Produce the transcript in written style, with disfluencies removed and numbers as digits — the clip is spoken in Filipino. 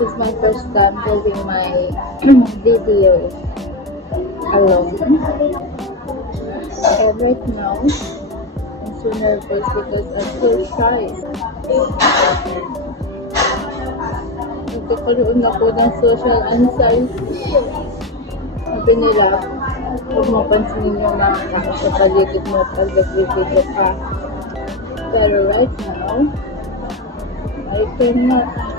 This is my first time doing my video alone. And right now, I'm so nervous because I'm so shy. Nagkakaroon ako ng social anxiety. Sabi nila, huwag mo pansinin yung mga tao sa paligid mo pag nag-video ka. Pero right now, I cannot